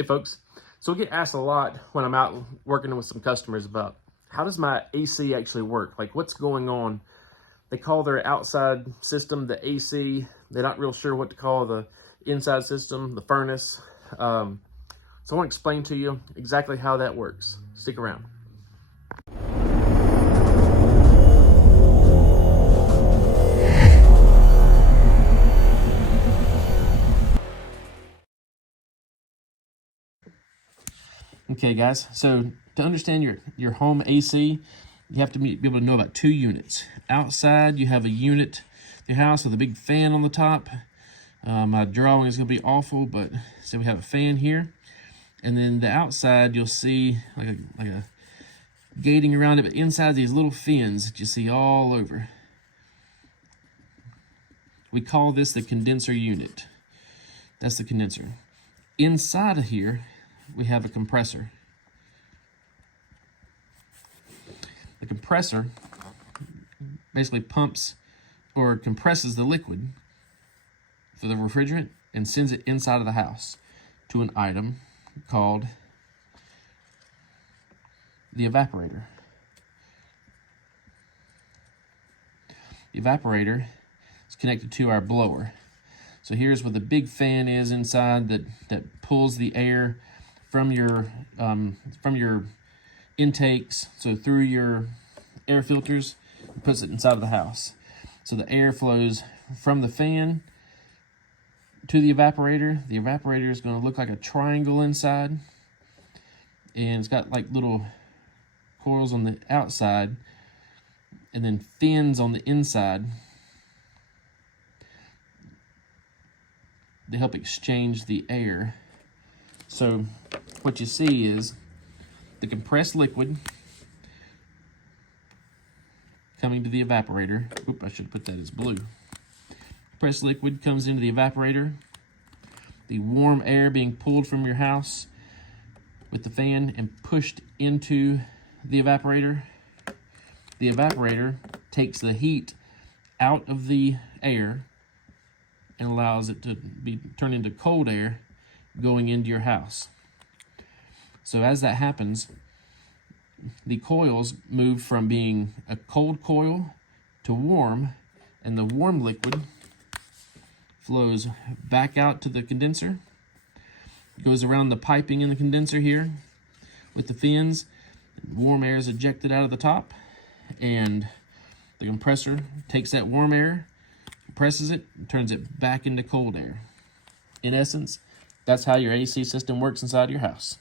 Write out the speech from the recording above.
Hey folks, so we get asked a lot when I'm out working with some customers about how does my AC actually work? Like what's going on? They call their outside system the AC. They're not real sure what to call the inside system, the furnace. So I want to explain to you exactly how that works. Stick around. Okay guys, so to understand your home AC, you have to be able to know about two units. Outside, you have a unit, your house with a big fan on the top. My drawing is going to be awful, but so we have a fan here. And then the outside, you'll see like a gating around it, but inside these little fins that you see all over. We call this the condenser unit. That's the condenser. Inside of here, we have a compressor. The compressor basically pumps or compresses the liquid for the refrigerant and sends it inside of the house to an item called the evaporator. The evaporator is connected to our blower. So here's where the big fan is inside that pulls the air from your intakes, so through your air filters, and puts it inside of the house. So the air flows from the fan to the evaporator. The evaporator is going to look like a triangle inside, and it's got like little coils on the outside and then fins on the inside. They help exchange the air. So what you see is the compressed liquid coming to the evaporator. Oop, I should put that as blue. Compressed liquid comes into the evaporator. The warm air being pulled from your house with the fan and pushed into the evaporator. The evaporator takes the heat out of the air and allows it to be turned into cold air going into your house. So as that happens, the coils move from being a cold coil to warm, and the warm liquid flows back out to the condenser, goes around the piping in the condenser here with the fins. Warm air is ejected out of the top, and the compressor takes that warm air, compresses it, and turns it back into cold air. In essence, that's how your AC system works inside your house.